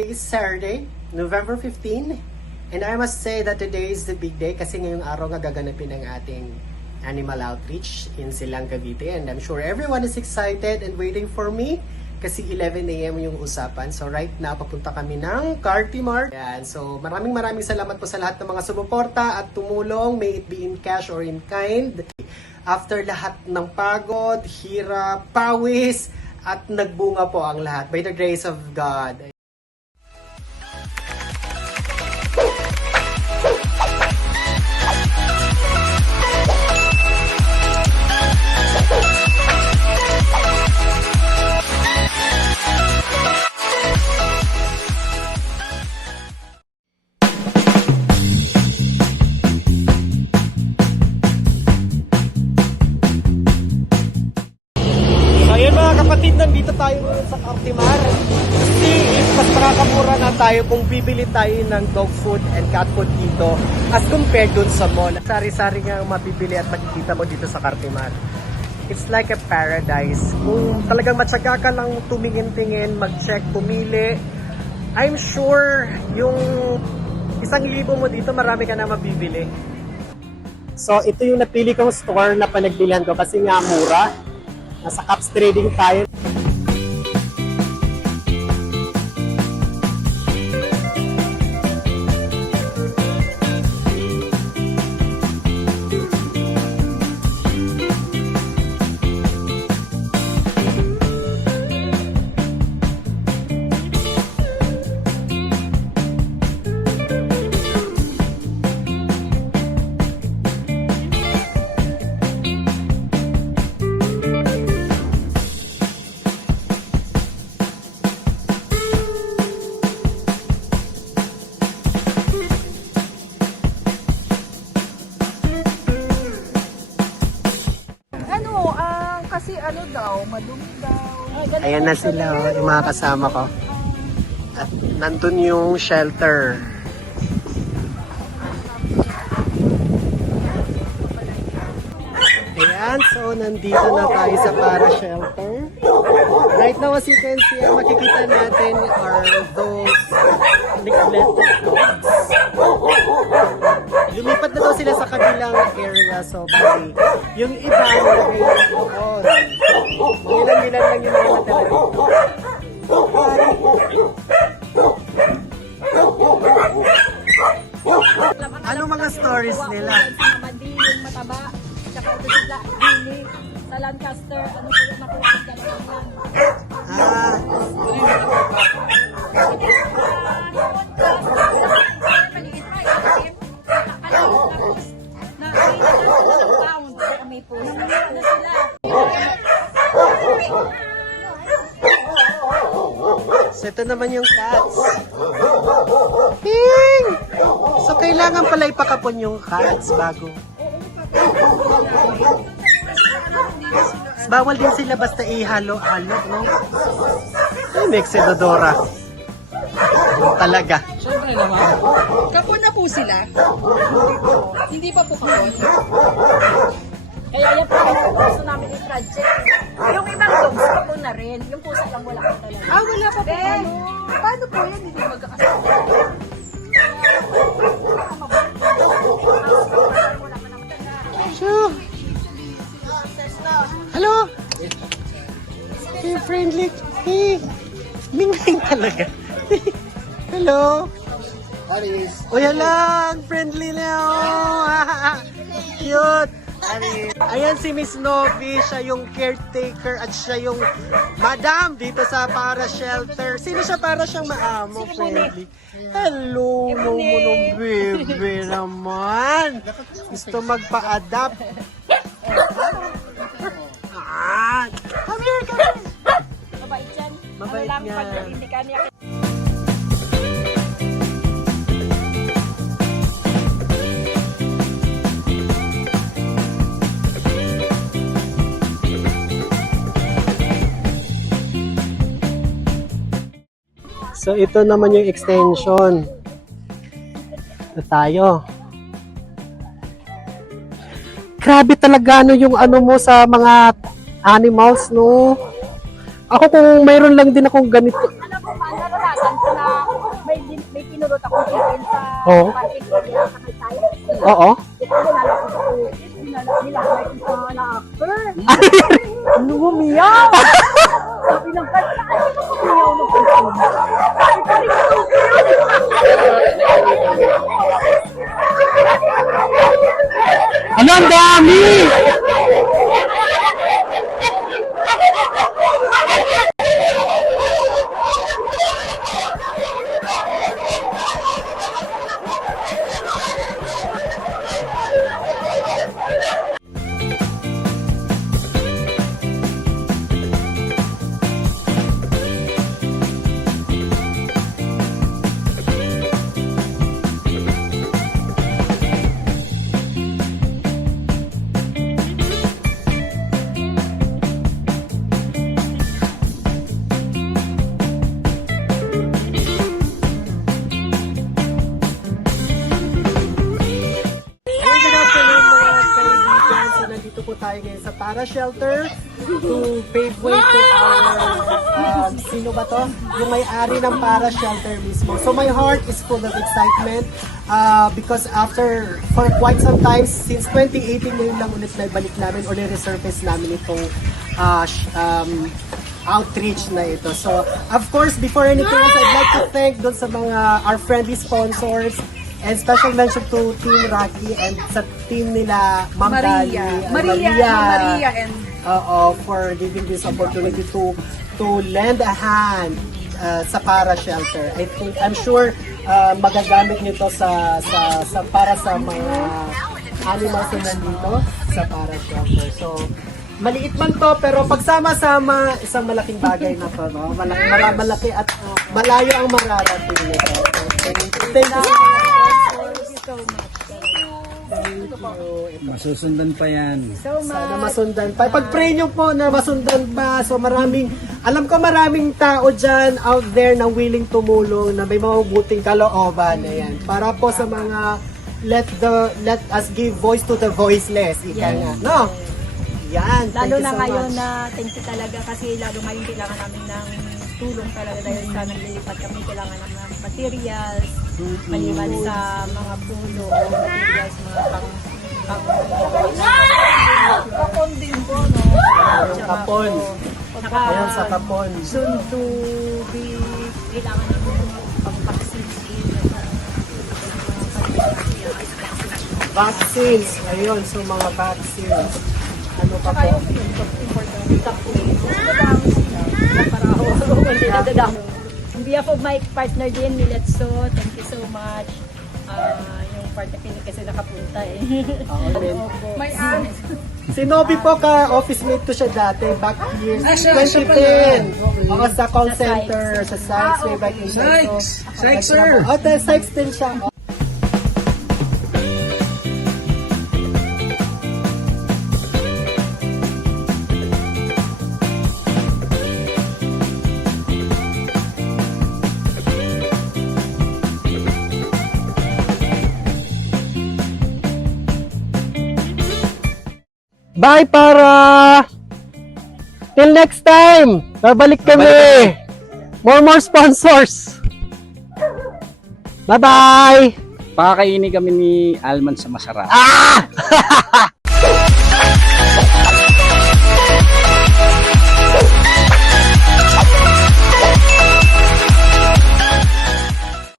Today is Saturday, November 15, and I must say that today is the big day kasi ngayong araw nga gaganapin ang ating animal outreach in Silang, Cavite, and I'm sure everyone is excited and waiting for me kasi 11 a.m. yung usapan. So right now, papunta kami ng Cartimart. Yan. So maraming salamat po sa lahat ng mga sumuporta at tumulong, may it be in cash or in kind. After lahat ng pagod, hirap, pawis, at nagbunga po ang lahat by the grace of God. Kapatid, nandito tayo ngayon sa Cartimart. See if mas makakamura na tayo kung bibili tayo ng dog food and cat food dito as compared dun sa mall. Sari-sari nga mabibili at makikita mo dito sa Cartimart. It's like a paradise. Kung talagang matyaga ka lang tumingin-tingin, mag-check, pumili, I'm sure yung 1,000 mo dito, marami ka na mabibili. So ito yung napili kong store na panagbilihan ko kasi nga mura. Nasa Caps Trading tayo. Kasi ano daw, madumi daw. Ayan na sila, oh, yung mga kasama ko. At nandun yung shelter. Ayan, so nandito na tayo sa para shelter. Right now, as you can see, makikita natin are those neglected dogs. Lumipat na daw sila sa kabilang area, so bali, yung iba nilagay lang doon. Ilan lang yung mga natala dito. Ano mga stories nila? Sa Mabandi, yung mataba, tsaka ito sila, Dili, sa Lancaster, ano po yung nakuha ka na So ito naman yung cats. Ping! So kailangan pala ipakapon yung cats bago. Bawal din sila basta ihalo-halo, no? Ay, Mexedodora. Talaga. Siyempre naman. Kapon na po sila. Hindi pa po kapon. Kaya yan po yung gusto namin i-project. Yung ibang dogs, kapon na rin. Yung pusa lang wala pa talaga. Ah, wala pa po. Paano po yan? Hindi magkakasama. Sure. Hello? Hey, friendly. Hey. Mingming talaga. Hello? O yan lang. Friendly na. Oh. Cute. Ayan si Miss Novi, siya yung caretaker at siya yung madam dito sa para shelter. Sino siya para siyang maamo, friendly? Hello, mo bebe naman. Gusto magpa-adapt. Come here, come here. Mabait yan. Mabait ano lang, yan. pag hindi ka niya. So ito naman yung extension. Ito tayo. Grabe talaga ano yung ano mo sa mga animals, no? Ako kung mayroon lang din akong ganito. Alam mo man, naranasan ko na Oo. Bakit sakay tayo? Oo. Ito nilalagay ko sa locker. Ano umiyaw? Sabi ng kanta, ano ba umiyaw ng kanta? Sabi ko, Ano, ang dami! Good afternoon mga kaibigan. So nandito po tayo ngayon sa Para Shelter to pave way to our, sino ba to? Yung may-ari ng Para Shelter mismo. So my heart is full of excitement because for quite some time, since 2018 ngayon lang ulit na balik namin or na-resurface namin itong outreach na ito. So of course, before anything else, I'd like to thank doon sa mga our friendly sponsors. And special mention to Team Rocky and sa team nila Ma'am Dali, Maria and for giving this opportunity to lend a hand sa Para Shelter. I'm sure magagamit nito para sa mga animals na nandito sa Para Shelter. So maliit man to pero pagsama-sama isang malaking bagay na to, no? Malaki at malayo ang mararating nito. Thank you. Masusundan pa yan. Sana masundan pa. Pag-pray nyo po na masundan pa. So alam ko maraming tao dyan out there na willing tumulong, na may mabubuting kalooban. Ayan. Para po sa mga let us give voice to the voiceless. Ika nga. No? Yan. Thank lalo you na so ngayon much. na thank you talaga kasi lalo ngayon kailangan namin ng tulong talaga dahil sa naglilipat kami, kailangan namin ng materials, maliban sa mga puno o materials, mga kapon din po, no? Yung kapon. Ayan sa kapon. Soon to be, kailangan namin ng pang-vaccines. Vaccines. Ayun. So mga vaccines. Ano pa po? On behalf of my partner din, Miletso, thank you so much. Yung partner ko kasi nakapunta eh. May aunt. Si Nobby po, ka-office mate ko siya dati, back years 2010. Ako sa call center, sa Sykes, way back in Sykes! Sykes, sir! Sykes din siya. Bye, Para! Till next time! Babalik kami! More sponsors! Bye-bye! Pakakainin kami ni Alman sa masarap. Ah!